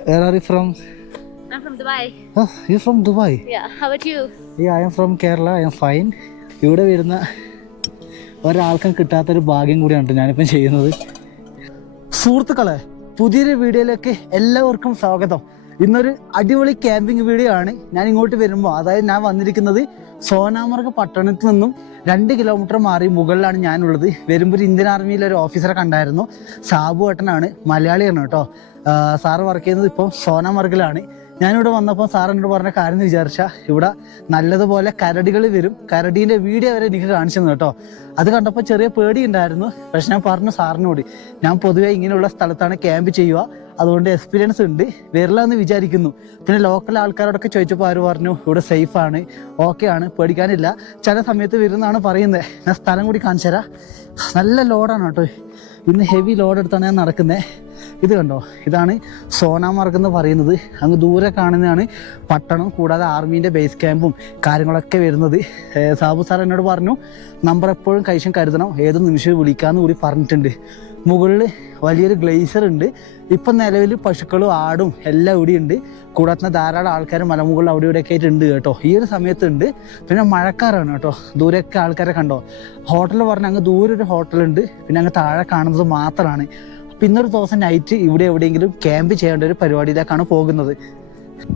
Where are you from? I'm from Dubai. Oh, you're from Dubai. Yeah. How about you? Yeah, I am from Kerala. I am fine. ഇവിടെ വരുന്ന ഒരാൾക്കും കിട്ടാത്തൊരു ഭാഗ്യം കൂടിയാണ് ഞാനിപ്പം ചെയ്യുന്നത് സുഹൃത്തുക്കളെ പുതിയൊരു വീഡിയോയിലേക്ക് എല്ലാവർക്കും സ്വാഗതം ഇന്നൊരു അടിപൊളി ക്യാമ്പിംഗ് വീഡിയോ ആണ് ഞാൻ ഇങ്ങോട്ട് വരുമ്പോൾ അതായത് ഞാൻ വന്നിരിക്കുന്നത് സോനാമർഗ് പട്ടണത്തിൽ നിന്നും രണ്ട് കിലോമീറ്റർ മാറി മുകളിലാണ് ഞാനുള്ളത് വരുമ്പോൾ ഒരു ഇന്ത്യൻ ആർമിയിലെ ഒരു ഓഫീസറെ കണ്ടായിരുന്നു സാബു ഏട്ടനാണ് മലയാളിയാണ് കേട്ടോ സാറ് വർക്ക് ചെയ്യുന്നത് ഇപ്പോൾ സോനാമർഗിലാണ് ഞാനിവിടെ വന്നപ്പോൾ സാർ എന്നോട് പറഞ്ഞ കാര്യം എന്ന് വിചാരിച്ചാൽ ഇവിടെ നല്ലതുപോലെ കരടികൾ വരും. കരടീന്റെ വീഡിയോ വരെ എനിക്ക് കാണിച്ചു കേട്ടോ. അത് കണ്ടപ്പോൾ ചെറിയ പേടി ഉണ്ടായിരുന്നു. പക്ഷെ ഞാൻ പറഞ്ഞു സാറിനോട് ഞാൻ പൊതുവെ ഇങ്ങനെയുള്ള സ്ഥലത്താണ് ക്യാമ്പ് ചെയ്യുക. അതുകൊണ്ട് എക്സ്പീരിയൻസ് ഉണ്ട്. വരില്ല എന്ന് വിചാരിക്കുന്നു. പിന്നെ ലോക്കൽ ആൾക്കാരോടൊക്കെ ചോദിച്ചപ്പോൾ അവർ പറഞ്ഞു ഇവിടെ സേഫാണ് ഓക്കെ ആണ്. പേടിക്കാനില്ല. ചില സമയത്ത് വരുന്നതാണ് പറയുന്നത് ഞാൻ സ്ഥലം കൂടി കാണിച്ചു തരാം നല്ല ലോഡാണ് കേട്ടോ. ഇന്ന് ഹെവി ലോഡ് എടുത്താണ് ഞാൻ നടക്കുന്നത് ഇത് കണ്ടോ? ഇതാണ് സോനാമാർഗ് എന്ന് പറയുന്നത്. അങ്ങ് ദൂരെ കാണുന്നതാണ് പട്ടണം കൂടാതെ ആർമീന്റെ ബേസ് ക്യാമ്പും കാര്യങ്ങളൊക്കെ വരുന്നത്. സാബു സാർ എന്നോട് പറഞ്ഞു നമ്പർ എപ്പോഴും കൈശം കരുതണം. ഏത് നിമിഷവും വിളിക്കാമെന്ന് കൂടി പറഞ്ഞിട്ടുണ്ട്. മുകളിൽ വലിയൊരു ഗ്ലേസർ ഉണ്ട്. ഇപ്പം നിലവിൽ പശുക്കളും ആടും എല്ലാം ഇവിടെ ഉണ്ട്. കൂടാത്ത ധാരാളം ആൾക്കാർ മലമുകളിൽ അവിടെ ഇവിടെയൊക്കെ ആയിട്ട് ഉണ്ട് കേട്ടോ. ഈ ഒരു സമയത്തുണ്ട് പിന്നെ മഴക്കാരാണ് കേട്ടോ. ദൂരെയൊക്കെ ആൾക്കാരെ കണ്ടോ? ഹോട്ടൽ പറഞ്ഞാൽ അങ്ങ് ദൂരെ ഒരു ഹോട്ടലുണ്ട് പിന്നെ അങ്ങ് താഴെ കാണുന്നത് മാത്രമാണ്. അപ്പം ഒരു ദിവസം നൈറ്റ് ഇവിടെ എവിടെയെങ്കിലും ക്യാമ്പ് ചെയ്യേണ്ട ഒരു പരിപാടിയിലേക്കാണ് പോകുന്നത്.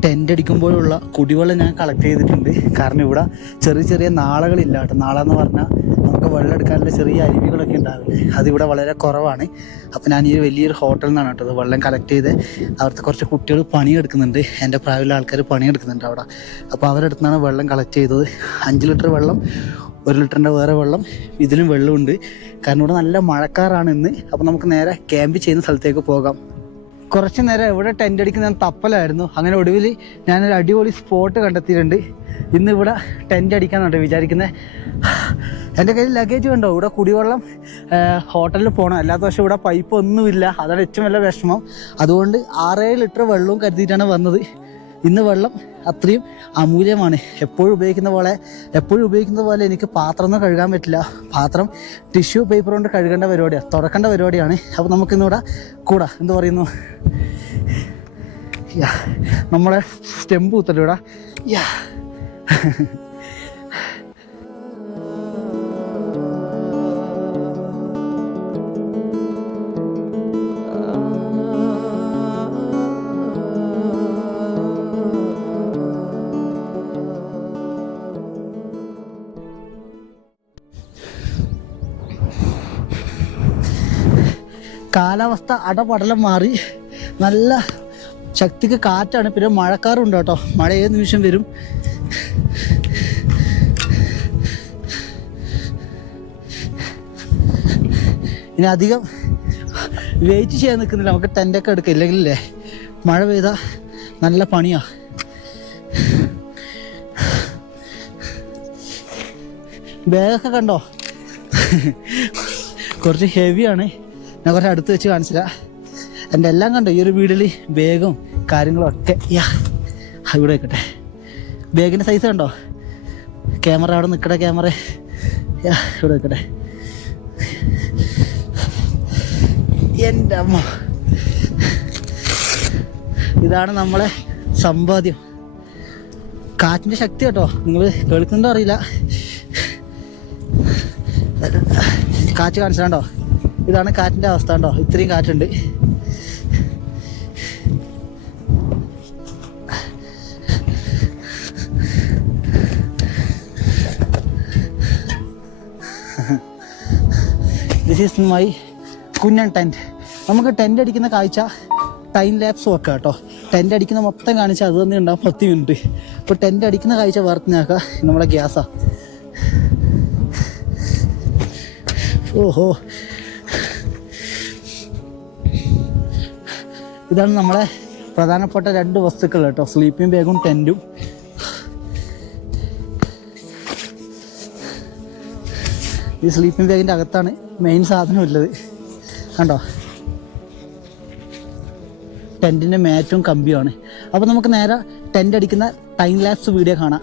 ടെന്റ് അടിക്കുമ്പോഴുള്ള കുടിവെള്ളം ഞാൻ കളക്ട് ചെയ്തിട്ടുണ്ട്. കാരണം ഇവിടെ ചെറിയ ചെറിയ നാളകളില്ല കേട്ടോ. നാള എന്ന് പറഞ്ഞാൽ നമുക്ക് വെള്ളം എടുക്കാനുള്ള ചെറിയ അരുവികളൊക്കെ ഉണ്ടാവില്ലേ? അതിവിടെ വളരെ കുറവാണ്. അപ്പം ഞാൻ ഈ വലിയൊരു ഹോട്ടലിൽ നിന്നാണ് കേട്ടോ വെള്ളം കളക്ട് ചെയ്ത് അവിടുത്തെ കുറച്ച് കുട്ടികൾ പണിയെടുക്കുന്നുണ്ട്. എന്റെ പ്രായമുള്ള ആൾക്കാർ പണിയെടുക്കുന്നുണ്ട് അവിടെ. അപ്പോൾ അവരുടെ നിന്നാണ് വെള്ളം കളക്ട് ചെയ്തത്. അഞ്ച് ലിറ്റർ വെള്ളം ഒരു ലിറ്ററിന്റെ വേറെ വെള്ളം ഇതിലും വെള്ളമുണ്ട്. കാരണം ഇവിടെ നല്ല മഴക്കാറാണ് ഇന്ന്. അപ്പോൾ നമുക്ക് നേരെ ക്യാമ്പ് ചെയ്യുന്ന സ്ഥലത്തേക്ക് പോകാം. കുറച്ച് നേരം ഇവിടെ ടെന്റ് അടിക്കുന്ന ഞാൻ തപ്പലായിരുന്നു. അങ്ങനെ ഒടുവിൽ ഞാനൊരു അടിപൊളി സ്പോട്ട് കണ്ടെത്തിയിട്ടുണ്ട്. ഇന്ന് ഇവിടെ ടെന്റ് അടിക്കാനാണ് വിചാരിക്കുന്നത് എന്റെ കയ്യിൽ ലഗേജ് കണ്ടോ? ഇവിടെ കുടിവെള്ളം ഹോട്ടലിൽ പോകണം അല്ലാത്ത പക്ഷേ ഇവിടെ പൈപ്പ് ഒന്നുമില്ല. അതാണ് ഏറ്റവും വലിയ വിഷമം. അതുകൊണ്ട് ആറേഴ് ലിറ്റർ വെള്ളവും കരുതിയിട്ടാണ് വന്നത്. ഇന്ന് വെള്ളം അത്രയും അമൂല്യമാണ്. എപ്പോഴും ഉപയോഗിക്കുന്ന പോലെ എപ്പോഴും ഉപയോഗിക്കുന്ന പോലെ എനിക്ക് പാത്രം ഒന്നും കഴുകാൻ പറ്റില്ല. പാത്രം ടിഷ്യൂ പേപ്പർ കൊണ്ട് കഴുകേണ്ട പരിപാടിയാണ് തുടക്കേണ്ട പരിപാടിയാണ്. അപ്പോൾ നമുക്കിന്നിവിടെ കൂടാ. എന്ത് പറയുന്നു? യാ നമ്മളെ സ്റ്റെമ്പ് കുത്തലിവിടെ യാ. കാലാവസ്ഥ അടപടലം മാറി. നല്ല ശക്തിക്ക് കാറ്റാണ്. പിന്നെ മഴക്കാറുണ്ട് കേട്ടോ. മഴ ഏത് നിമിഷം വരും? ഇനി അധികം വെയിറ്റ് ചെയ്യാൻ നിൽക്കുന്നില്ല. നമുക്ക് ടെന്റൊക്കെ എടുക്കാം. ഇല്ലെങ്കിലേ മഴ പെയ്താൽ നല്ല പണിയാണ് ബാഗൊക്കെ കണ്ടോ? കുറച്ച് ഹെവിയാണ് ഞാൻ കുറച്ച് അടുത്ത് വെച്ച് കാണിച്ചില്ല എന്റെ എല്ലാം കണ്ടോ ഈ ഒരു വീടിൽ ബാഗും കാര്യങ്ങളും ഒക്കെ യാ ഇവിടെ വെക്കട്ടെ ബാഗിന്റെ സൈസ് കണ്ടോ? ക്യാമറ അവിടെ നിൽക്കട്ടെ ക്യാമറ യാ ഇവിടെ വെക്കട്ടെ എന്റെ അമ്മ. ഇതാണ് നമ്മളെ സമ്പാദ്യം. കാറ്റിന്റെ ശക്തി കേട്ടോ നിങ്ങൾ കേൾക്കുന്നുണ്ടോ അറിയില്ല. കാറ്റ് കാണിച്ചാണ്ടോ ഇതാണ് കാറ്റിന്റെ അവസ്ഥ ഉണ്ടോ ഇത്രയും കാറ്റുണ്ട്. ദിസ് ഈസ് മൈ കുഞ്ഞൻ ടെന്റ് നമുക്ക് ടെന്റ് അടിക്കുന്ന കാഴ്ച ടൈം ലാപ്സ് വെക്കാം കേട്ടോ. ടെന്റ് അടിക്കുന്ന മൊത്തം കാണിച്ചാൽ അത് തന്നെ ഉണ്ടാവും പത്ത് മിനിറ്റ് അപ്പോൾ ടെന്റ് അടിക്കുന്ന കാഴ്ച വേർത്തിനാക്കുക നമ്മുടെ ഗ്യാസാ. ഓഹോ. ഇതാണ് നമ്മളെ പ്രധാനപ്പെട്ട രണ്ട് വസ്തുക്കൾ കേട്ടോ. സ്ലീപ്പിംഗ് ബാഗും ടെന്റും ഈ സ്ലീപ്പിംഗ് ബാഗിന്റെ അകത്താണ് മെയിൻ സാധനം ഉള്ളത്. കണ്ടോ? ടെന്റിന്റെ മാറ്റും കമ്പിയുമാണ്. അപ്പോൾ നമുക്ക് നേരെ ടെന്റ് അടിക്കുന്ന ടൈം ലാപ്സ് വീഡിയോ കാണാം.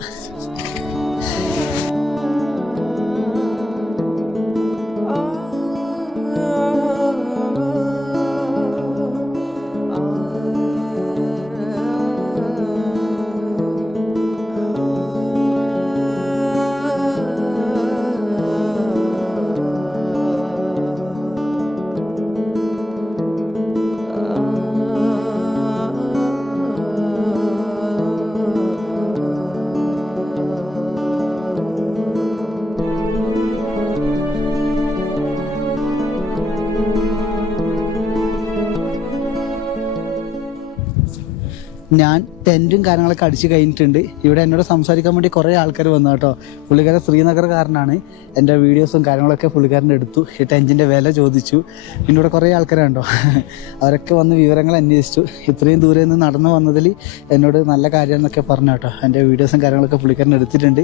ഞാൻ ടെന്റും കാര്യങ്ങളൊക്കെ അടിച്ച് കഴിഞ്ഞിട്ടുണ്ട്. ഇവിടെ എന്നോട് സംസാരിക്കാൻ വേണ്ടി കുറേ ആൾക്കാർ വന്നു കേട്ടോ. പുള്ളിക്കാരൻ ശ്രീനഗർകാരനാണ്. എന്റെ വീഡിയോസും കാര്യങ്ങളൊക്കെ പുള്ളിക്കാരന്റെ എടുത്തു ഈ ടെന്റിന്റെ വില ചോദിച്ചു. പിന്നെ ഇവിടെ കുറേ ആൾക്കാരുണ്ടോ അവരൊക്കെ വന്ന് വിവരങ്ങൾ അന്വേഷിച്ചു. ഇത്രയും ദൂരെ നിന്ന് നടന്നു വന്നതിൽ എന്നോട് നല്ല കാര്യം എന്നൊക്കെ പറഞ്ഞു കേട്ടോ. എന്റെ വീഡിയോസും കാര്യങ്ങളൊക്കെ പുള്ളിക്കാരൻ എടുത്തിട്ടുണ്ട്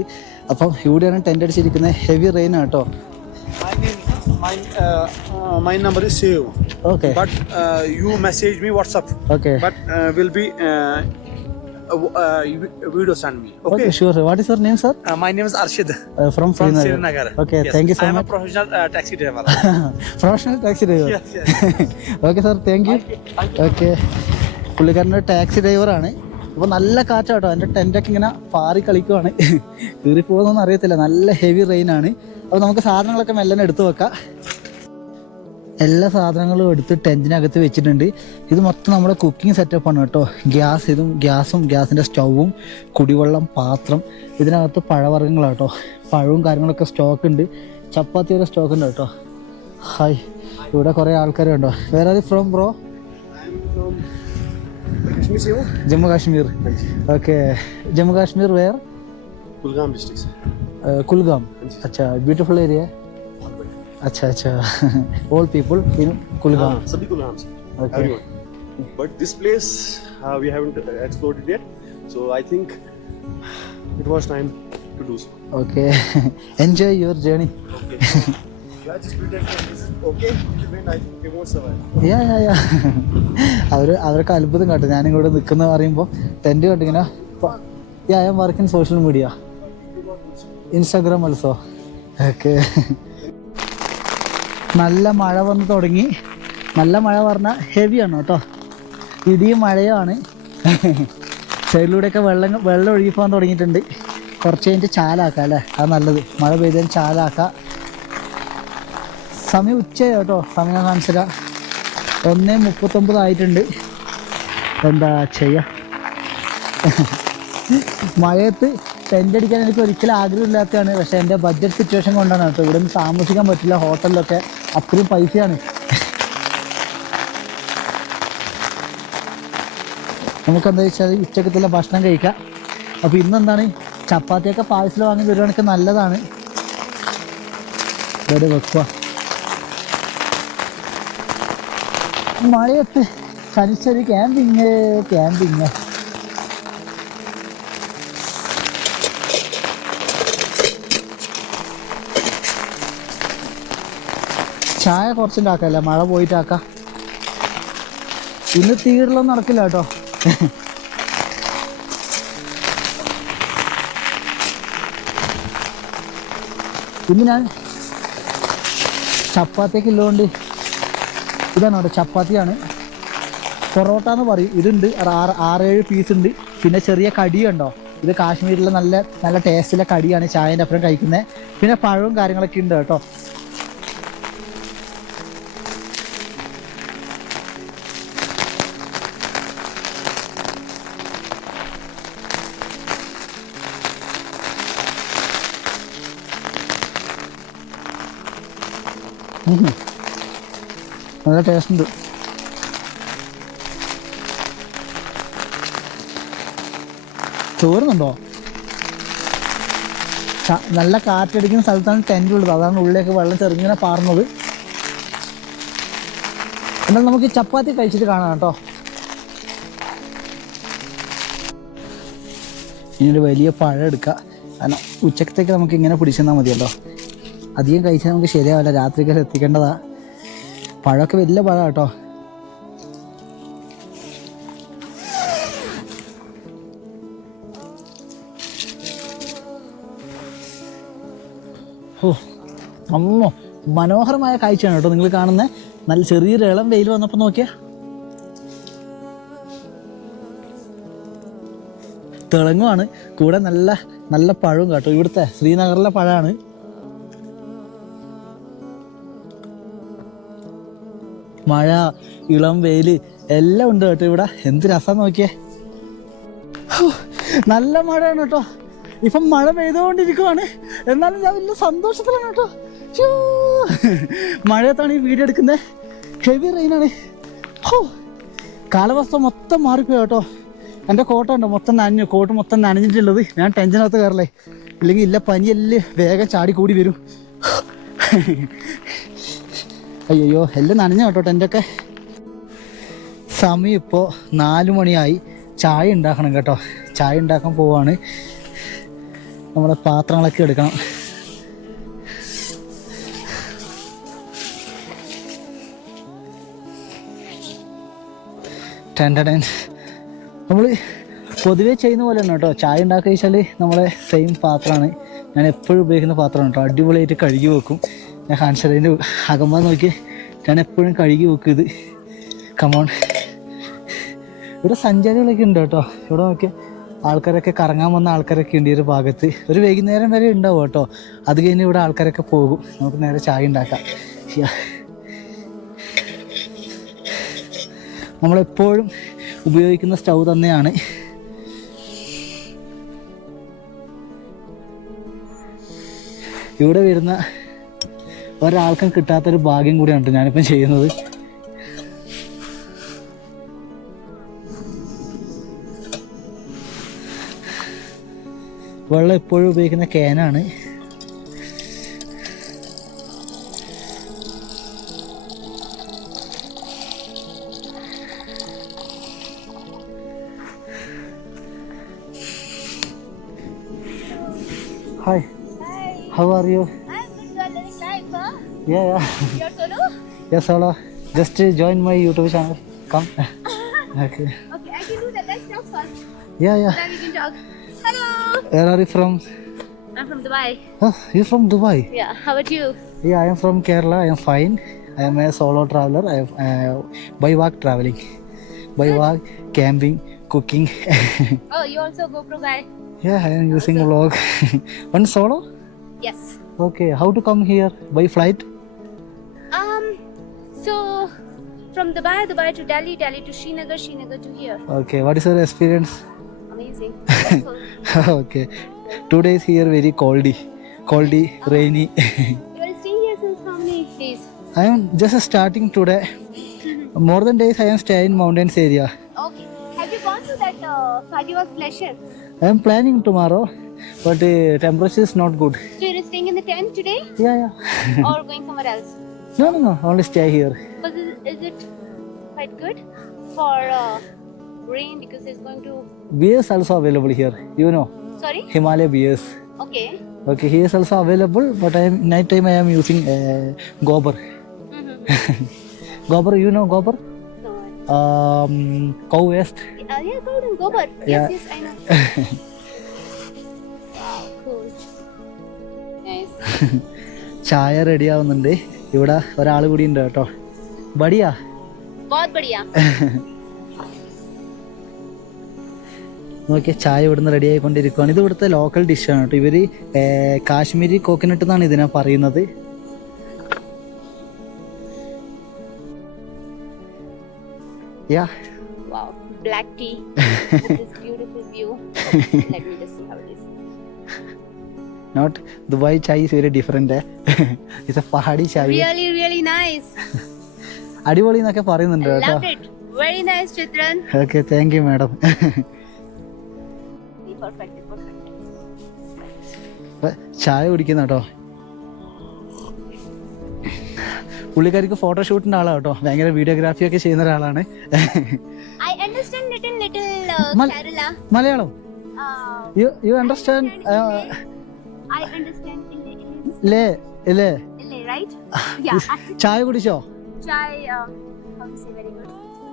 അപ്പം ഇവിടെയാണ് tent അടിച്ചിരിക്കുന്നത്. Heavy rain auto My my, uh, uh, my number is Save. Okay. But uh, you message me WhatsApp. Okay. But uh, will be uh, uh, uh, video send me. Okay? Okay. Sure. What is your name, sir? Uh, my name is Arshid Uh, from from Srinagar. Okay, Yes. thank you so I am much. a professional uh, taxi driver. professional taxi driver. yes, yes. okay, sir. Thank you. Thank you. Okay. പുള്ളിക്കാരന്റെ taxi ഡ്രൈവറാണ് അപ്പോൾ നല്ല കാറ്റാട്ടോ എന്റെ ടെന്റൊക്കെ ഇങ്ങനെ പാറി കളിക്കുവാണ് കീറി പോകുന്നൊന്നും അറിയത്തില്ല നല്ല ഹെവി റെയിൻ ആണ് അപ്പോൾ നമുക്ക് സാധനങ്ങളൊക്കെ മെല്ലനെ എടുത്തു വെക്കാം. എല്ലാ സാധനങ്ങളും എടുത്ത് ടെന്റിനകത്ത് വെച്ചിട്ടുണ്ട്. ഇത് മൊത്തം നമ്മുടെ കുക്കിംഗ് സെറ്റപ്പ് ആണ് കേട്ടോ. ഗ്യാസ് ഇതും ഗ്യാസും ഗ്യാസിന്റെ സ്റ്റൗവും കുടിവെള്ളം പാത്രം ഇതിനകത്ത് പഴവർഗങ്ങളാണ് കേട്ടോ. പഴവും കാര്യങ്ങളൊക്കെ സ്റ്റോക്ക് ഉണ്ട്. ചപ്പാത്തി വരെ സ്റ്റോക്ക് ഉണ്ട് കേട്ടോ. ഹായ് ഇവിടെ കുറേ ആൾക്കാരുണ്ടോ വേറെ are from bro? Jammu Kashmir. Okay Jammu Kashmir where district से. കുൽഗാം अच्छा ब्यूटीफुल एरिया अच्छा अच्छा ऑल पीपल इन कुलगाम हाँ, सभी कुलगाम से. Okay. Everyone. But this place uh, we haven't uh, explored it yet. So I think it was time to do so. Okay enjoy your journey Yeah, just pretend that this is okay. If you win, I think we won't survive. Yeah yeah yeah അവർ അവരൊക്കെ അത്ഭുതം കാട്ടും ഞാനിങ്ങോട്ട് നിൽക്കുന്ന പറയുമ്പോൾ tent കണ്ടിങ്ങനെ yeah I'm work in social media Instagram also okay നല്ല മഴ വന്ന് തുടങ്ങി. നല്ല മഴ പറഞ്ഞാൽ ഹെവിയാണ് കേട്ടോ. ഇടിയും മഴയുമാണ് സൈഡിലൂടെയൊക്കെ വെള്ളം വെള്ളം ഒഴുകി പോകാൻ തുടങ്ങിയിട്ടുണ്ട്. കുറച്ച് കഴിഞ്ഞിട്ട് ചാലാക്കാം അല്ലേ? അത് നല്ലത്. മഴ പെയ്തതിന് ചാലാക്കാം. സമയം ഉച്ചയായി കേട്ടോ. സമയം കാണിച്ചില്ല ഒന്ന് മുപ്പത്തൊമ്പത് ആയിട്ടുണ്ട്. എന്താ ചെയ്യ? മഴയത്ത് ടെന്റ് അടിക്കാൻ എനിക്ക് ഒരിക്കലും ആഗ്രഹമില്ലാത്തതാണ്. പക്ഷേ എന്റെ ബഡ്ജറ്റ് സിറ്റുവേഷൻ കൊണ്ടാണ് കേട്ടോ. ഇവിടെ നിന്ന് താമസിക്കാൻ പറ്റില്ല ഹോട്ടലിലൊക്കെ. അത്രയും പൈസയാണ്. നമുക്കെന്താ വെച്ചാൽ ഉച്ചക്കത്തിലെ ഭക്ഷണം കഴിക്കാം. അപ്പോൾ ഇന്നെന്താണ്? ചപ്പാത്തിയൊക്കെ പാഴ്സൽ വാങ്ങി വരുവാണെങ്കിൽ നല്ലതാണ്. ഇവിടെ വെക്കുക മഴയത്ത് കനിച്ചൊരു ക്യാമ്പിങ് ക്യാമ്പിങ് ചായ കുറച്ചുണ്ടാക്കല്ലേ? മഴ പോയിട്ടാക്കാം. ഇന്ന് തീരിലൊന്നും നടക്കില്ല കേട്ടോ. ഇന്ന് ഞാൻ ചപ്പാത്തിയൊക്കെ ഉള്ളതുകൊണ്ട് ഇതാണ് അവിടെ ചപ്പാത്തിയാണ്. പൊറോട്ട എന്ന് പറയും. ഇതുണ്ട്. ആറ് ആറ് ആറേഴ് പീസ് ഉണ്ട്. പിന്നെ ചെറിയ കടിയുണ്ടോ? ഇത് കാശ്മീരിലെ നല്ല നല്ല ടേസ്റ്റിലെ കടിയാണ് ചായന്റെ അപ്പുറം കഴിക്കുന്നത്. പിന്നെ പഴവും കാര്യങ്ങളൊക്കെ ഉണ്ട് കേട്ടോ. നല്ല ടേസ്റ്റ് ഉണ്ട്. ചോറുന്നുണ്ടോ? നല്ല കാറ്റടിക്കുന്ന സ്ഥലത്താണ് ടെന്റ് ഉള്ളത്. അതാണ് ഉള്ളിലേക്ക് വെള്ളം ചെറുങ്ങനെ പാർന്നത് എന്നാൽ നമുക്ക് ചപ്പാത്തി കഴിച്ചിട്ട് കാണാം കേട്ടോ. ഇനി ഒരു വലിയ പഴം എടുക്കുക കാരണം ഉച്ചക്കത്തേക്ക് നമുക്ക് ഇങ്ങനെ പിടിച്ചെന്നാൽ മതിയല്ലോ. അധികം കഴിച്ചാൽ നമുക്ക് ശരിയാവില്ല. രാത്രിക്ക് എത്തിക്കേണ്ടതാ. പഴമൊക്കെ വലിയ പഴം കേട്ടോ. ഓ അമ്മോ മനോഹരമായ കാഴ്ചയാണ് കേട്ടോ നിങ്ങൾ കാണുന്ന. നല്ല ചെറിയൊരു ഇളം വെയിൽ വന്നപ്പോൾ നോക്കിയാ. തിളങ്ങുവാണ്. കൂടെ നല്ല നല്ല പഴവും കേട്ടോ. ഇവിടുത്തെ ശ്രീനഗറിലെ പഴമാണ് മഴ ഇളം വെയിൽ എല്ലാം ഉണ്ട് കേട്ടോ ഇവിടെ. എന്ത് രസം നോക്കിയേ. നല്ല മഴയാണ് കേട്ടോ. ഇപ്പം മഴ പെയ്തുകൊണ്ടിരിക്കുവാണ്. എന്നാലും ഞാൻ വലിയ സന്തോഷത്തിലാണ് കേട്ടോ. മഴയത്താണ് ഈ വീഡിയോ എടുക്കുന്നത് ഹെവി റെയിനാണ് ഹോ. കാലാവസ്ഥ മൊത്തം മാറിപ്പോയി കേട്ടോ. എന്റെ കോട്ടുണ്ടോ മൊത്തം നനഞ്ഞു. കോട്ട് മൊത്തം നനഞ്ഞിട്ടുള്ളത്. ഞാൻ ടെൻഷനകത്ത് കയറലേ ഇല്ലെങ്കിൽ ഇല്ല പനിയല്ലേ വേഗം ചാടി കൂടി വരും. അയ്യോ എല്ലാം നനഞ്ഞ കേട്ടോ ടെന്റൊക്കെ സമയം ഇപ്പോൾ നാല് മണിയായി. ചായ ഉണ്ടാക്കണം കേട്ടോ. ചായ ഉണ്ടാക്കാൻ പോവാണ്. നമ്മളെ പാത്രങ്ങളൊക്കെ എടുക്കണം. ടെൻഡൻ നമ്മൾ പൊതുവേ ചെയ്യുന്ന പോലെ തന്നെ കേട്ടോ. ചായ ഉണ്ടാക്കുക വെച്ചാൽ നമ്മളെ സെയിം പാത്രമാണ്. ഞാൻ എപ്പോഴും ഉപയോഗിക്കുന്ന പാത്രമാണ് കേട്ടോ. അടിപൊളിയായിട്ട് കഴുകി വെക്കും. ഞാൻ ഹാൻസറിന്റെ അകമ്പ നോക്കി ഞാൻ എപ്പോഴും കഴുകി വെക്കും ഇത് കമോൺ ഇവിടെ സഞ്ചാരികളൊക്കെ ഉണ്ട് കേട്ടോ. ഇവിടെ നോക്കിയാൽ ആൾക്കാരൊക്കെ കറങ്ങാൻ വന്ന ആൾക്കാരൊക്കെ ഉണ്ട് ഈ ഒരു ഭാഗത്ത്. ഒരു വൈകുന്നേരം വരെ ഉണ്ടാവും കേട്ടോ. അത് കഴിഞ്ഞ് ഇവിടെ ആൾക്കാരൊക്കെ പോകും. നമുക്ക് നേരെ ചായ ഉണ്ടാക്കാം. നമ്മളെപ്പോഴും ഉപയോഗിക്കുന്ന സ്റ്റൗ തന്നെയാണ്. ഇവിടെ വരുന്ന ഒരാൾക്കും കിട്ടാത്തൊരു ഭാഗ്യം കൂടിയാണ് ഞാനിപ്പം ചെയ്യുന്നത്. വെള്ളം എപ്പോഴും ഉപയോഗിക്കുന്ന ക്യാനാണ്. Hi how are you Yeah, yeah. You're solo? Yeah, solo. Just join my YouTube channel. Come. okay. Okay, I can do that. Let's talk first. Yeah, yeah. Then we can talk. Hello. Where are you from? I'm from Dubai. Oh, you're from Dubai? Yeah. How about you? Yeah, I am from Kerala. I am fine. I am a solo traveler. I am uh, by walk traveling, by Good. walk camping, cooking. oh, you also GoPro guy. Yeah, I am using okay. vlog. One solo? Yes. Okay, how to come here by flight? Um. So, from Dubai, Dubai to Delhi, Delhi to Srinagar, Srinagar to here. Okay, what is your experience? Amazing. Okay, two days here very coldy, coldy, rainy. you are staying here since how many days? I am just starting today. More than days I am staying in mountains area. Okay. Have you gone to that uh, glacier? I am planning tomorrow, but uh, temperature is not good. So you're staying in the tent today, Yeah, yeah. or going somewhere else? no, no, no. Only stay here. Because is, is it quite good for uh, rain? Because it's going to. beers also available here you know Sorry. himalaya beers Okay. okay he is also available but i am night time i am using uh, gobar Mm-hmm. gobar you know gobar So, um cow waste uh, yeah, golden gobar. Yeah. Yes, yes, I know. wow, cool. Nice. ചായ ready ആവുന്നുണ്ട് ഇവിടെ ഒരാൾ കൂടി ഉണ്ട് കേട്ടോ. ബടിയാ? നോക്കിയ ചായ ഇവിടുന്ന് ready ആയിക്കൊണ്ടിരിക്കുകയാണ് ഇത് ഇവിടുത്തെ ലോക്കൽ ഡിഷാണ് കേട്ടോ. ഇവർ കാശ്മീരി കോക്കനട്ട് എന്നാണ് ഇതിനെ പറയുന്നത്. Yeah black tea beautiful view not Dubai chai is very different it's a pahadi chai. Really really nice. അടിപൊളി എന്നൊക്കെ പറയുന്നുണ്ട് കേട്ടോ. വെരി nice chitran okay thank you madam ചായ കുടിക്കുന്ന കേട്ടോ. പുള്ളിക്കാരിക്ക് ഫോട്ടോഷൂട്ടിന്റെ ആളാ കേട്ടോ. ഭയങ്കര വീഡിയോഗ്രാഫി ഒക്കെ ചെയ്യുന്ന ഒരാളാണ്. Malayalam. You you understand i understand Ille, ലേ right? Yeah ചായ കുടിച്ചോ? chai um, how to say very good.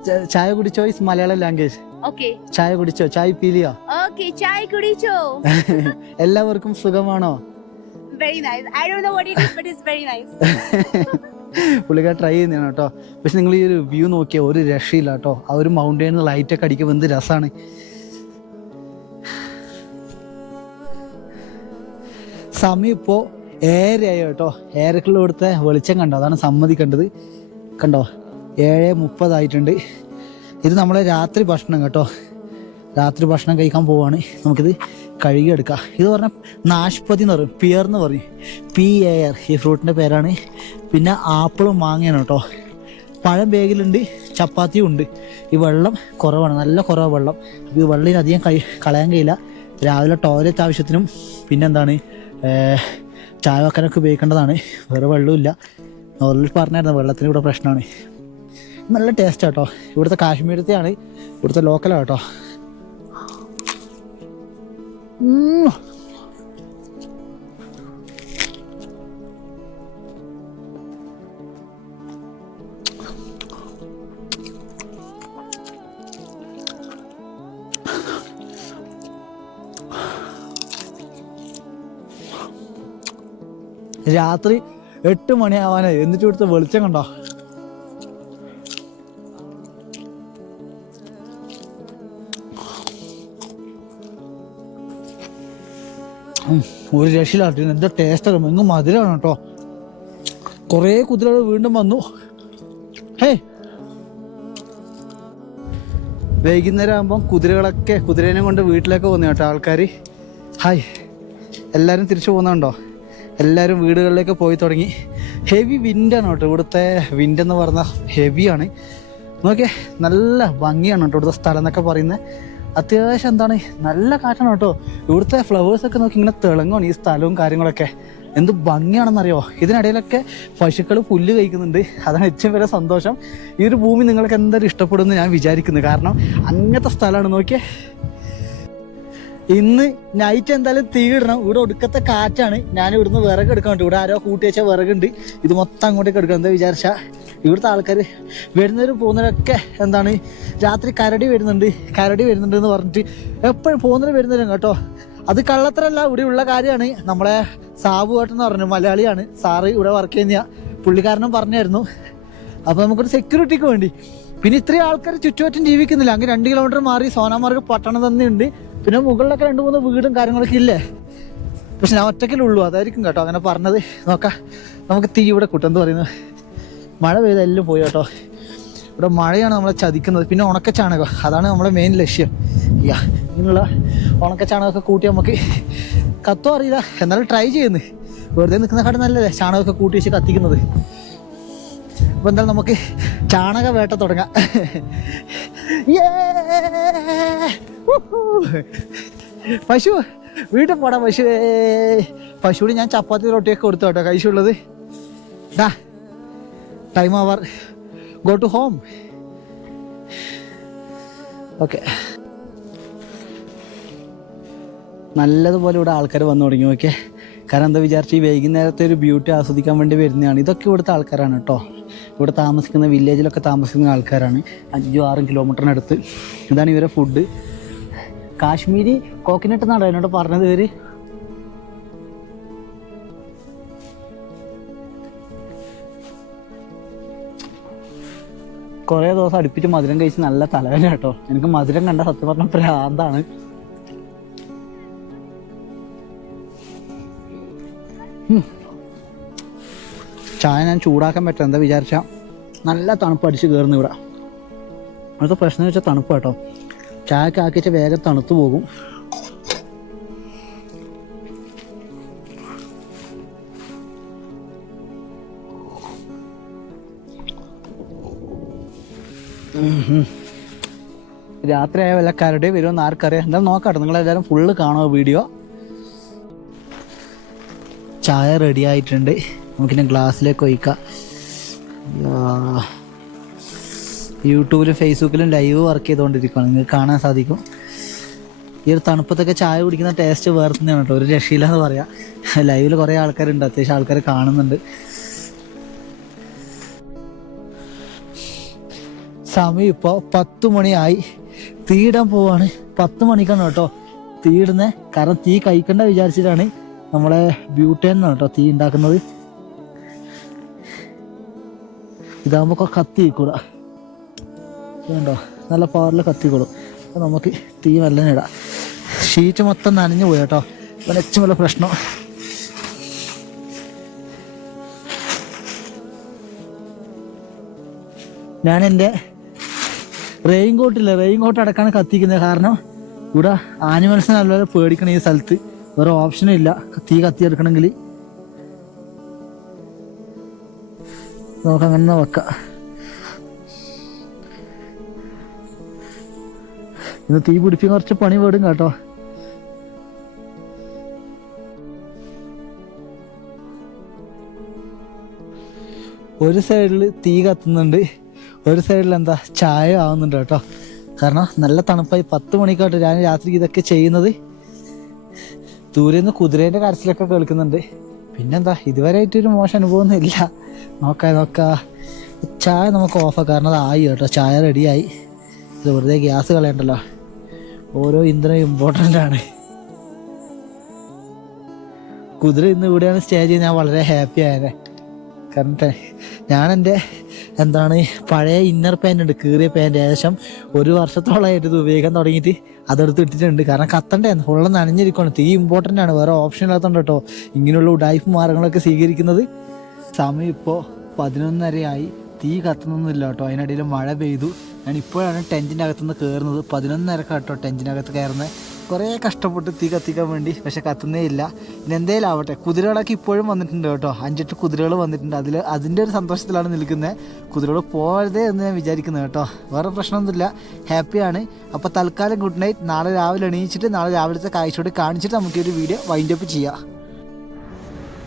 ച- ചായ കുടിച്ചോ ഇസ് മലയാളം ലാംഗ്വേജ് okay. ചായ കുടിച്ചോ? ചായ പീലിയോ okay chai kudicho എല്ലാവർക്കും സുഖമാണോ? Very nice. I don't know what it is but it's very nice. പുള്ളിക്കാർ try ചെയ്യുന്നതാണ് കേട്ടോ. പക്ഷെ നിങ്ങൾ ഈ ഒരു വ്യൂ നോക്കിയാൽ ഒരു രക്ഷയില്ല കേട്ടോ. ആ ഒരു മൗണ്ടൈനിൽ ലൈറ്റൊക്കെ അടിക്കുമ്പോൾ എന്ത് രസമാണ് സമയം ഇപ്പോൾ ഏരയായി കേട്ടോ. ഏരക്കുള്ള ഇവിടുത്തെ വെളിച്ചം കണ്ടോ? അതാണ് സമ്മതിക്കേണ്ടത് കണ്ടോ? ഏഴ് മുപ്പതായിട്ടുണ്ട് ഇത് നമ്മളെ രാത്രി ഭക്ഷണം കേട്ടോ. രാത്രി ഭക്ഷണം കഴിക്കാൻ പോവാണ്. നമുക്കിത് കഴുകിയെടുക്കാം. ഇത് പറഞ്ഞാൽ നാഷ്പതി എന്ന് പറയും. പിയർ എന്ന് പറയും. P A R. ഈ ഫ്രൂട്ടിന്റെ പേരാണ്. പിന്നെ ആപ്പിളും മാങ്ങയാണ് കേട്ടോ. പഴം ബേഗിലുണ്ട് ചപ്പാത്തിയും ഉണ്ട്. ഈ വെള്ളം കുറവാണ്. നല്ല കുറവാണ് വെള്ളം. അപ്പോൾ ഈ വെള്ളം അധികം കളയാൻ കഴിയില്ല. രാവിലെ ടോയ്ലറ്റ് ആവശ്യത്തിനും പിന്നെന്താണ് ചായ വെക്കാനൊക്കെ ഉപയോഗിക്കേണ്ടതാണ്. വേറെ വെള്ളമില്ല ഓൾറെഡി പറഞ്ഞായിരുന്നു വെള്ളത്തിന് ഇവിടെ പ്രശ്നമാണ്. നല്ല ടേസ്റ്റ് കേട്ടോ ഇവിടുത്തെ കാശ്മീരത്തെയാണ് ഇവിടുത്തെ ലോക്കലാണ് കേട്ടോ രാത്രി എട്ട് മണിയാവാനായി. എന്നിട്ട് ഇവിടുത്തെ വെളിച്ചം കണ്ടോ? ഒരു രക്ഷയിലാട്ടിന് എന്താ ടേസ്റ്റ് അറിയാം എങ്ങും മധുരമാണ് കേട്ടോ. കുറേ കുതിരകൾ വീണ്ടും വന്നു. ഹേ. വൈകുന്നേരം ആകുമ്പം കുതിരകളൊക്കെ കുതിരേനെ കൊണ്ട് വീട്ടിലേക്ക് വന്നു കേട്ടോ ആൾക്കാർ ഹായ്. എല്ലാവരും തിരിച്ചു പോകുന്നുണ്ടോ? എല്ലാവരും വീടുകളിലേക്ക് പോയി തുടങ്ങി. ഹെവി വിൻഡാണ് കേട്ടോ ഇവിടുത്തെ വിൻഡ് എന്ന് പറഞ്ഞാൽ ഹെവിയാണ് നോക്കിയേ നല്ല ഭംഗിയാണ് കേട്ടോ ഇവിടുത്തെ സ്ഥലം എന്നൊക്കെ പറയുന്നത് അത്യാവശ്യം എന്താണ് നല്ല കാറ്റാണ് കേട്ടോ. ഇവിടുത്തെ ഫ്ലവേഴ്സൊക്കെ നോക്കി ഇങ്ങനെ തിളങ്ങുകയാണ് ഈ സ്ഥലവും കാര്യങ്ങളൊക്കെ. എന്ത് ഭംഗിയാണെന്നറിയോ? ഇതിനിടയിലൊക്കെ പശുക്കൾ പുല്ല് കഴിക്കുന്നുണ്ട്. അതാണ് ഏറ്റവും വലിയ സന്തോഷം. ഈ ഒരു ഭൂമി നിങ്ങൾക്ക് എന്തായാലും ഇഷ്ടപ്പെടുമെന്ന് ഞാൻ വിചാരിക്കുന്നു. കാരണം അങ്ങനത്തെ സ്ഥലമാണ്. നോക്കിയേ ഇന്ന് നൈറ്റ് എന്തായാലും തീ ഇടണം ഇവിടെ ഒടുക്കത്തെ കാറ്റാണ്. ഞാൻ ഇവിടുന്ന് വിറക് എടുക്കാൻ ഇവിടെ ആരോ കൂട്ടി വെച്ച വിറകുണ്ട്. ഇത് മൊത്തം അങ്ങോട്ടേക്ക് എടുക്കണം. എന്താ വിചാരിച്ച? ഇവിടുത്തെ ആൾക്കാർ വരുന്നവരും പോകുന്നവരൊക്കെ എന്താണ്? രാത്രി കരടി വരുന്നുണ്ട്. കരടി വരുന്നുണ്ട് എന്ന് പറഞ്ഞിട്ട് എപ്പോഴും പോകുന്നവർ വരുന്നവരും കേട്ടോ. അത് കള്ളത്തരല്ല. ഇവിടെ ഉള്ള കാര്യമാണ്. നമ്മളെ സാബു എന്ന് പറഞ്ഞു മലയാളിയാണ്. സാറ് ഇവിടെ വർക്ക് ചെയ്യുന്ന പുള്ളിക്കാരനും പറഞ്ഞായിരുന്നു. അപ്പോൾ നമുക്കൊരു സെക്യൂരിറ്റിക്ക് വേണ്ടി. പിന്നെ ഇത്രയും ആൾക്കാർ ചുറ്റുവട്ടം ജീവിക്കുന്നില്ല. അങ്ങ് രണ്ട് കിലോമീറ്റർ മാറി സോനാമാർഗ് പട്ടണം തന്നെ ഉണ്ട് പിന്നെ മുകളിലൊക്കെ രണ്ട് മൂന്ന് വീടും കാര്യങ്ങളൊക്കെ ഇല്ലേ? പക്ഷെ ഞാൻ ഒറ്റക്കലുള്ളൂ അതായിരിക്കും കേട്ടോ അങ്ങനെ പറഞ്ഞത്. നോക്കാം നമുക്ക് തീ ഇവിടെ കൂട്ടും. എന്ത് പറയുന്നത് മഴ പെയ്ത എല്ലാം പോയി കേട്ടോ. ഇവിടെ മഴയാണ് നമ്മളെ ചതിക്കുന്നത്. പിന്നെ ഉണക്കച്ചാണകം അതാണ് നമ്മുടെ മെയിൻ ലക്ഷ്യം. യാ ഇങ്ങനെയുള്ള ഉണക്കച്ചാണകമൊക്കെ കൂട്ടി നമുക്ക് കത്തോ അറിയില്ല. എന്നാലും ട്രൈ ചെയ്യുന്നു. വെറുതെ നിൽക്കുന്ന കാട് നല്ലതല്ലേ ചാണകമൊക്കെ കൂട്ടി വെച്ച് കത്തിക്കുന്നത്. അപ്പോൾ എന്തായാലും നമുക്ക് ചാണക വേട്ട തുടങ്ങാം. Yeah! പശു വീട്ടിൽ പോടാ പശു. പശുവിന് ഞാൻ ചപ്പാത്തി റൊട്ടിയൊക്കെ കൊടുത്തു കേട്ടോ. കഴിച്ചുള്ളത് ഡാ ടൈം അവർ ഗോ ടു ഹോം ഓക്കെ നല്ലതുപോലെ ഇവിടെ ആൾക്കാർ വന്നു തുടങ്ങി ഓക്കെ കാരണം എന്താ വിചാരിച്ചു ഈ വൈകുന്നേരത്തെ ഒരു ബ്യൂട്ടി ആസ്വദിക്കാൻ വേണ്ടി വരുന്നതാണ്. ഇതൊക്കെ ഇവിടുത്തെ ആൾക്കാരാണ് കേട്ടോ. ഇവിടെ താമസിക്കുന്ന വില്ലേജിലൊക്കെ താമസിക്കുന്ന ആൾക്കാരാണ്. അഞ്ചും ആറും കിലോമീറ്ററിനടുത്ത് ഇതാണ് ഇവരെ ഫുഡ് കാശ്മീരി കോക്കനട്ട് എന്നാണ് എന്നോട് പറഞ്ഞത് പേര് കുറേ ദിവസം അടുപ്പിച്ച് മധുരം കഴിച്ച് നല്ല തലവേദന കേട്ടോ. എനിക്ക് മധുരം കണ്ട സത്യം പറഞ്ഞ പ്രാന്താണ് ചായ ഞാൻ ചൂടാക്കാൻ പറ്റും എന്താ വിചാരിച്ച. നല്ല തണുപ്പ് അടിച്ച് കയറുന്നു ഇവിടെ. അവിടുത്തെ പ്രശ്നം വെച്ചാൽ തണുപ്പ് കേട്ടോ. ചായക്ക് ആക്കിയിട്ട് വേഗം തണുത്തു പോകും. രാത്രിയായ വല്ല കരടി വരുമെന്ന് ആർക്കറിയാം. എന്തായാലും നോക്കാട്ടോ. നിങ്ങളെല്ലാവരും ഫുള്ള് കാണുമോ വീഡിയോ ചായ റെഡി ആയിട്ടുണ്ട്. നമുക്കിനി ഗ്ലാസ്സിലേക്ക് ഒഴിക്കാം. യൂട്യൂബിലും ഫേസ്ബുക്കിലും ലൈവ് വർക്ക് ചെയ്തുകൊണ്ടിരിക്കുകയാണ് നിങ്ങൾക്ക് കാണാൻ സാധിക്കും. ഈ ഒരു തണുപ്പത്തൊക്കെ ചായ കുടിക്കുന്ന ടേസ്റ്റ് വേറെ തന്നെയാണ് കേട്ടോ. ഒരു രക്ഷയില്ല എന്ന് പറയാം. ലൈവിൽ കുറേ ആൾക്കാരുണ്ട്. അത്യാവശ്യം ആൾക്കാർ കാണുന്നുണ്ട്. സമയം ഇപ്പോൾ പത്ത് മണിയായി. തീടാൻ പോവാണ്. പത്ത് മണിക്കാണ് കേട്ടോ. തീയിടുന്നത് കാരണം തീ കഴിക്കണ്ട വിചാരിച്ചിട്ടാണ് നമ്മളെ ബ്യൂട്ടേനാണ് കേട്ടോ തീ ഉണ്ടാക്കുന്നത്. ഇതാകുമ്പോൾ കത്തിക്കൂടാ ഇതുണ്ടോ? നല്ല പവറിൽ കത്തിക്കോളും. അപ്പോൾ നമുക്ക് തീ വല്ലതും ഇടാം. ഷീറ്റ് മൊത്തം നനഞ്ഞു പോയി കേട്ടോ. അപ്പം ഏറ്റവും വലിയ പ്രശ്നം. ഞാൻ എന്റെ റെയിൻ കോട്ടില്ല റെയിൻ കോട്ട് അടക്കാണ് കത്തിക്കുന്നത് കാരണം ഇവിടെ ആനിമൽസ് നല്ലപോലെ പേടിക്കണം ഈ സ്ഥലത്ത്. വേറെ ഓപ്ഷനും ഇല്ല. തീ കത്തിയെടുക്കണമെങ്കിൽ. നമുക്ക് അങ്ങനെ വെക്കാം. ഇന്ന് തീ പിടിപ്പിക്കാൻ കുറച്ച് പണി വേടും കേട്ടോ. ഒരു സൈഡിൽ തീ കത്തുന്നുണ്ട് ഒരു സൈഡിൽ എന്താ ചായ ആവുന്നുണ്ട് കേട്ടോ. കാരണം നല്ല തണുപ്പായി പത്ത് മണിക്കാട്ട് ഞാൻ രാത്രി ഇതൊക്കെ ചെയ്യുന്നത്. ദൂരെ നിന്ന് കുതിരേന്റെ കരച്ചിലൊക്കെ കേൾക്കുന്നുണ്ട്. പിന്നെന്താ ഇതുവരെ ആയിട്ടൊരു മോശം അനുഭവമൊന്നും ഇല്ല. നോക്കാം നോക്കാം. ചായ നമുക്ക് ഓഫാക്കാം കാരണം അത് ആയി കേട്ടോ. ചായ റെഡിയായി ഇത് വെറുതെ ഗ്യാസ് കളയണ്ടല്ലോ. ഓരോ ഇന്ധനം ഇമ്പോർട്ടന്റ് ആണ്. കുതിര ഇന്ന് ഇവിടെയാണ് സ്റ്റേ ചെയ്ത് ഞാൻ വളരെ ഹാപ്പി ആയത്. കാരണം ഞാൻ എന്താണ് പഴയ ഇന്നർ പാന്റ് ഉണ്ട് കീറിയ പാന്റ് ഏകദേശം ഒരു വർഷത്തോളമായിട്ട് ഇത് ഉപയോഗിക്കാൻ തുടങ്ങിയിട്ട് അതെടുത്ത് ഇട്ടിട്ടുണ്ട്. കാരണം കത്തണ്ടേ ഫുള്ള് നനഞ്ഞിരിക്കണം തീ ഇമ്പോർട്ടന്റ് ആണ്. വേറെ ഓപ്ഷൻ ഇല്ലാത്തതുകൊണ്ട് കേട്ടോ. ഇങ്ങനെയുള്ള ഉഡായ്പ് മാർഗങ്ങളൊക്കെ സ്വീകരിക്കുന്നത്. സമയം ഇപ്പോൾ പതിനൊന്നരയായി. തീ കത്തുന്നൊന്നുമില്ല കേട്ടോ. അതിനിടയിൽ മഴ പെയ്തു. ഞാൻ ഇപ്പോഴാണ് ടെന്റിന്റെ അകത്തുനിന്ന് കയറുന്നത് പതിനൊന്നരക്ക് കേട്ടോ ടെന്റിനകത്ത് കയറുന്നത്. കുറേ കഷ്ടപ്പെട്ട് തീ കത്തിക്കാൻ വേണ്ടി പക്ഷെ കത്തുന്നേ ഇല്ല. ഇനി എന്തേലും ആവട്ടെ. കുതിരകളൊക്കെ ഇപ്പോഴും വന്നിട്ടുണ്ട് കേട്ടോ. അഞ്ചെട്ട് കുതിരകൾ വന്നിട്ടുണ്ട്. അതിൽ അതിന്റെ ഒരു സന്തോഷത്തിലാണ് നിൽക്കുന്നത്. കുതിരകൾ പോകരുതേ എന്ന് ഞാൻ വിചാരിക്കുന്നത് കേട്ടോ. വേറെ പ്രശ്നമൊന്നുമില്ല. ഹാപ്പിയാണ് അപ്പോൾ തൽക്കാലം ഗുഡ് നൈറ്റ് നാളെ രാവിലെ എണീച്ചിട്ട് നാളെ രാവിലത്തെ കാഴ്ചയോട് കാണിച്ചിട്ട് നമുക്ക് ഒരു വീഡിയോ വൈൻഡപ്പ് ചെയ്യാം.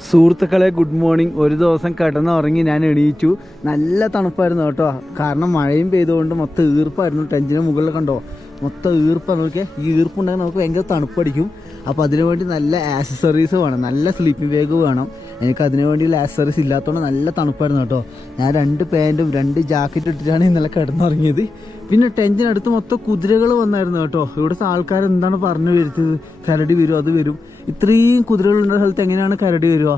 സുഹൃത്തുക്കളെ ഗുഡ് മോർണിംഗ് ഒരു ദിവസം കിടന്നുറങ്ങി ഞാൻ എണീച്ചു നല്ല തണുപ്പായിരുന്നു കേട്ടോ. കാരണം മഴയും പെയ്തുകൊണ്ട് മൊത്തം ഈർപ്പായിരുന്നു. ടെന്റിന് മുകളിൽ കണ്ടോ? മൊത്തം ഈർപ്പാണ് നോക്കിയാൽ ഈ ഈർപ്പുണ്ടെങ്കിൽ നമുക്ക് ഭയങ്കര തണുപ്പടിക്കും. അപ്പോൾ അതിനു വേണ്ടി നല്ല ആക്സസറീസ് വേണം. നല്ല സ്ലീപ്പിംഗ് ബാഗ് വേണം. എനിക്ക് അതിനു വേണ്ടിയുള്ള ആക്സസറീസ് ഇല്ലാത്തതുകൊണ്ട് നല്ല തണുപ്പായിരുന്നു കേട്ടോ. ഞാൻ രണ്ട് പാന്റും രണ്ട് ജാക്കറ്റ് ഇട്ടിട്ടാണ് ഇന്നലെ കിടന്നുറങ്ങിയത്. പിന്നെ ടെന്റിനടുത്ത് മൊത്തം കുതിരകൾ വന്നായിരുന്നു കേട്ടോ. ഇവിടുത്തെ ആൾക്കാർ എന്താണ് പറഞ്ഞു വരുത്തത് കരടി വരും അത് വരും. ഇത്രയും കുതിരകളുള്ള സ്ഥലത്ത് എങ്ങനെയാണ് കരടി വരിക?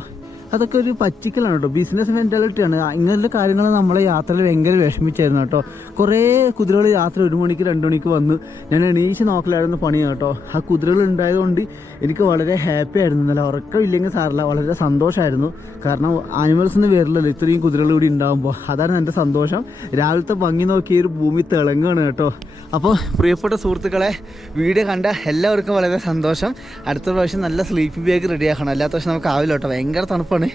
അതൊക്കെ ഒരു പറ്റിക്കലാണ് കേട്ടോ. ബിസിനസ് മെന്റാലിറ്റിയാണ് ഇങ്ങനെയുള്ള കാര്യങ്ങൾ നമ്മളെ യാത്രയിൽ ഭയങ്കര വിഷമിച്ചായിരുന്നു കേട്ടോ. കുറേ കുതിരകൾ യാത്ര ഒരു മണിക്ക് രണ്ട് മണിക്ക് വന്ന് ഞാൻ എണീച്ച് നോക്കലായിരുന്നു പണിയാണ് കേട്ടോ. ആ കുതിരകൾ ഉണ്ടായതുകൊണ്ട് എനിക്ക് വളരെ ഹാപ്പി ആയിരുന്നു. ഇന്നലെ ഉറക്കം ഇല്ലെങ്കിൽ സാറില്ല വളരെ സന്തോഷമായിരുന്നു കാരണം ആനിമൽസ് ഒന്നും വരില്ലല്ലോ ഇത്രയും കുതിരകൾ ഇവിടെ ഉണ്ടാകുമ്പോൾ അതാണ് എന്റെ സന്തോഷം. രാവിലത്തെ ഭംഗി നോക്കി ഒരു ഭൂമി തിളങ്ങുകയാണ് കേട്ടോ. അപ്പോൾ പ്രിയപ്പെട്ട സുഹൃത്തുക്കളെ വീഡിയോ കണ്ട എല്ലാവർക്കും വളരെ സന്തോഷം. അടുത്ത പ്രാവശ്യം നല്ല സ്ലീപ്പിംഗ് ബാഗ് റെഡിയാക്കണം അല്ലാത്ത പ്രാവശ്യം നമുക്ക് ആവില്ല കേട്ടോ. ഭയങ്കര തണുപ്പാണ്.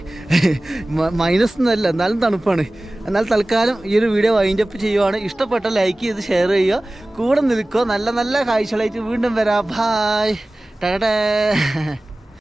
മൈനസ് എന്നല്ല എന്നാലും തണുപ്പാണ്. എന്നാൽ തൽക്കാലം ഈ ഒരു വീഡിയോ വൈൻഡ് അപ്പ് ചെയ്യുവാണ്. ഇഷ്ടപ്പെട്ട ലൈക്ക് ചെയ്ത് ഷെയർ ചെയ്യുക. കൂടെ നിൽക്കുക നല്ല നല്ല കാഴ്ചകളായിട്ട് വീണ്ടും വരാം. ബായ് ടാറ്റേ